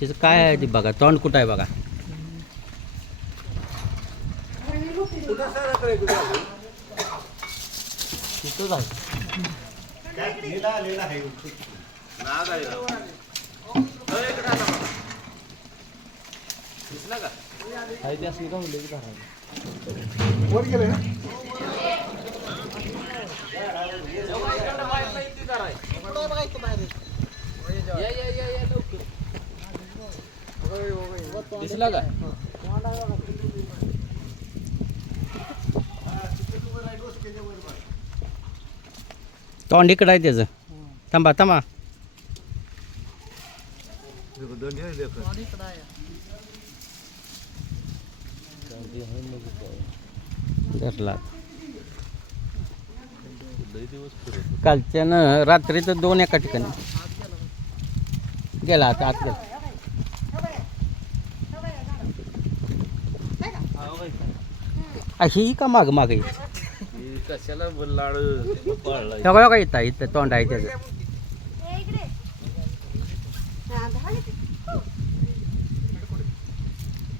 तिचं काय आहे ते बघा, तोंड कुठं आहे बघा. तिथंच आहे. दिसला का? तोंड इकडं आहे त्याचं. थांबा थांबा. धरला. कालच्यानं रात्री तर 2 एका ठिकाणी गेला. आता आत गेला. ही का माग माग कशाला लाड बघा इथं इथं तोंड आहे त्याचं.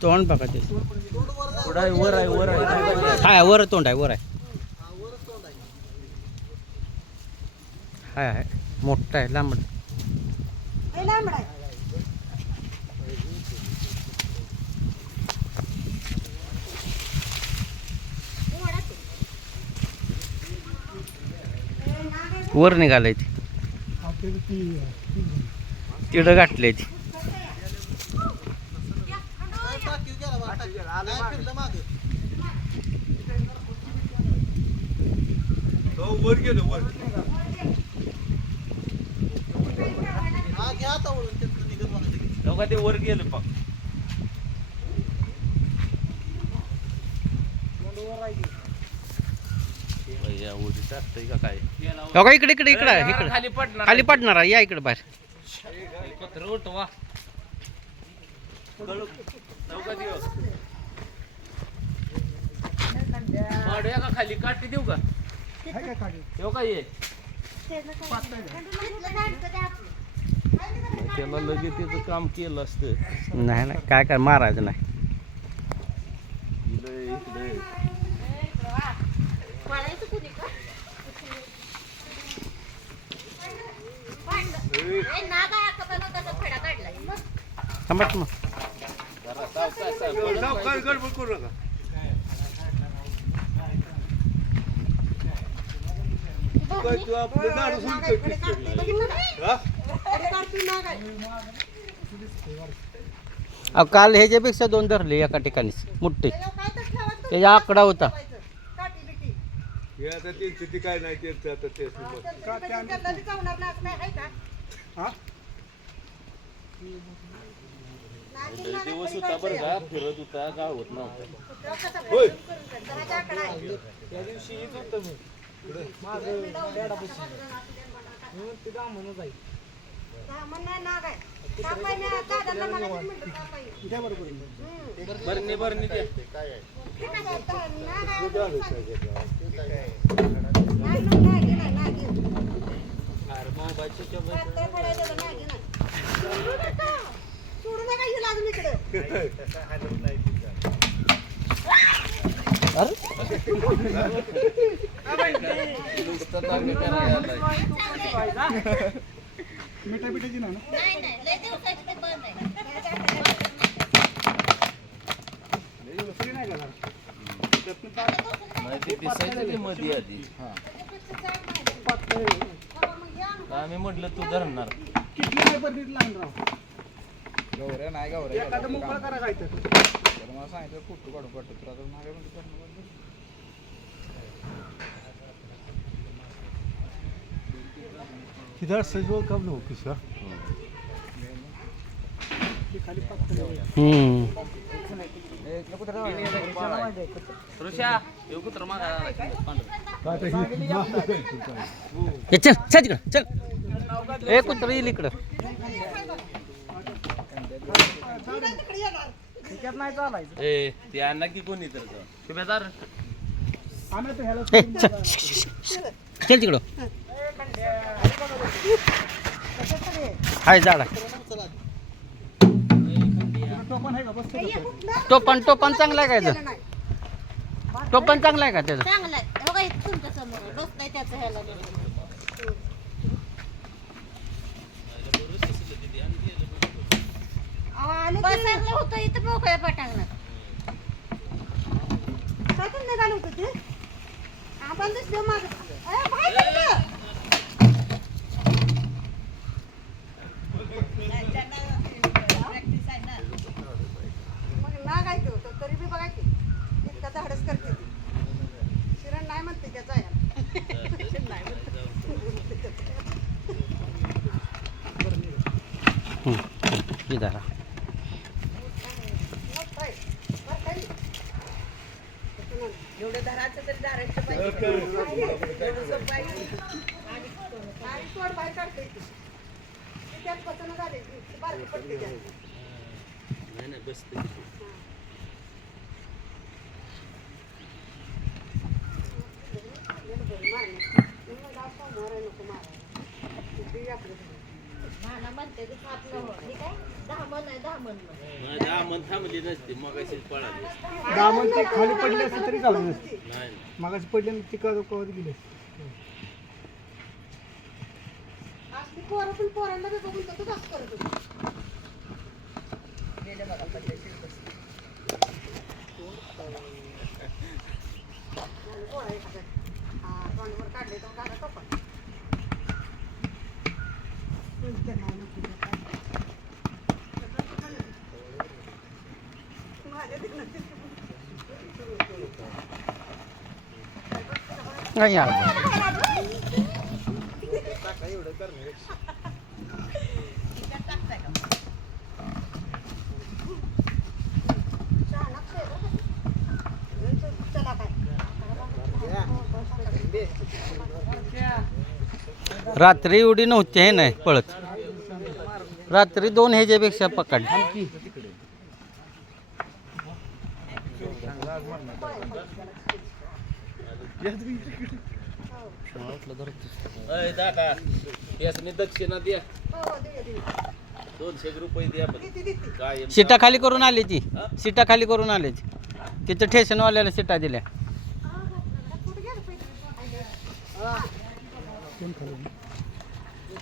तोंड बघा ते. वर आहे वर आहे. हाय वर तोंड आहे वर आहे. हाय हाय मोठा आहे लांबड. वर निघालाय ती. तिडं गाठलंय ती. वर गेलो वर. ते वर गेलं पा. बघा इकडे इकडे इकडे इकडे खाली पडणार आहे. या इकडे बाहेर. खाली काठी देऊ का? देऊ का? ये त्याला लगेच त्याचं काम केलं असतं. नाही नाही काय काय मारायचं नाही. थांबत मग गडबड करू नका. काल ह्याच्यापेक्षा 2 धरले एका ठिकाणीच मोठे. त्याचा आकडा होता. काय नाही दिवस होता बरं का. फिरत होता का होत नव्हता. त्या दिवशी येत होतं मी बरणी बरणी मिठा पिठाची ना मध्ये आधी. आम्ही म्हटलं तू धरणार किती नाही पण लाईन राव. गौऱ्या नाही गौऱ्या एखादं मोकळं करा काय तर मला सांगितलं फोटो काढून पाठवतो तुला. तर मागे म्हणजे किधर सजो कब लो किसा खाली हम्म ऋषा हे कुत्र मागा पांढरं. हे चल चल तिकडं चल. ए कुत्र येईल इकडं. नाही चालायचं. ए ते आणला की कोणी तर शुभेदार आम्ही तर ह्याला ए चल चल तिकडं. हाय झाड आहे. टोपण आहे का बस टोपण चांगला आहे का त्याचं? टोपण चांगला आहे का त्याचं? चांगलं आहे. हो का, हे तुमच्या समोर आहे. बसलाय त्याचं ह्याला बसायला होतं इथं मोकळ्या पटांगणात. निघालं होतं ते आपण दिसलो माग मग लागायचं होतं तरी बी बघायची इतका धाडस करते ती. शिरण नाही म्हणते त्याचा जरा एवढं धराचं तरी धरायचं पाहिजे. एवढं सोपं आहे. आणि सोड बाहेर काढते ती. त्यात पचन झाले बारकी पडते त्यात. नाही नाही बसते. नाना म्हणते की साप न हो. हे काय 10 मन आहे 10 मन म्हण. माझ्या आमन थांबली नसते मग अशीच पळाली असती. दामन ते खाली पडले असते तरी चालू नसते. नाही मागाशी पडले ती कवत गेले. असली पोरं पण पोरांना बी बघून तसंच असं करत होती. पोरं एखादं. हा, तोंडावर काढले तर घाला टोपण. नाही आलं. रात्री एवढी नव्हती हे नाही पळत. रात्री 2 ह्याच्यापेक्षा पकडली. अय दादा यासनी दक्षिणा द्या हो, दे, दे. 200 रुपये द्या पण किती देते? काय सीटा खाली करून आली ती. सीटा खाली करून आली ती. तिथं स्टेशनवाल्याला सीटा दिल्या. कुठे गेलं पैसे?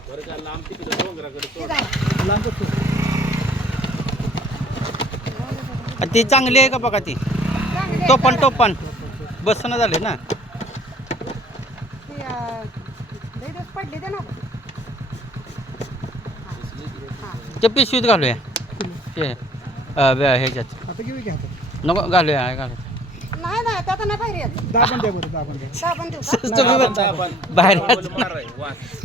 बरं का लांब तिकडे डोंगराकडे सोड. आणि ती चांगली आहे का बघा ती. टोपण बसणं झाले ना. पडले ते ना ते पिशवीत घालूया ते ह्याच्यात आता घेऊ घ्या हातात. नको घालूया नाही नाही त्याचा नाही बाहेर येत. दाबण द्या बरं दाबण द्या. साबण देऊ का? तुम्ही आपण बाहेर माराय वास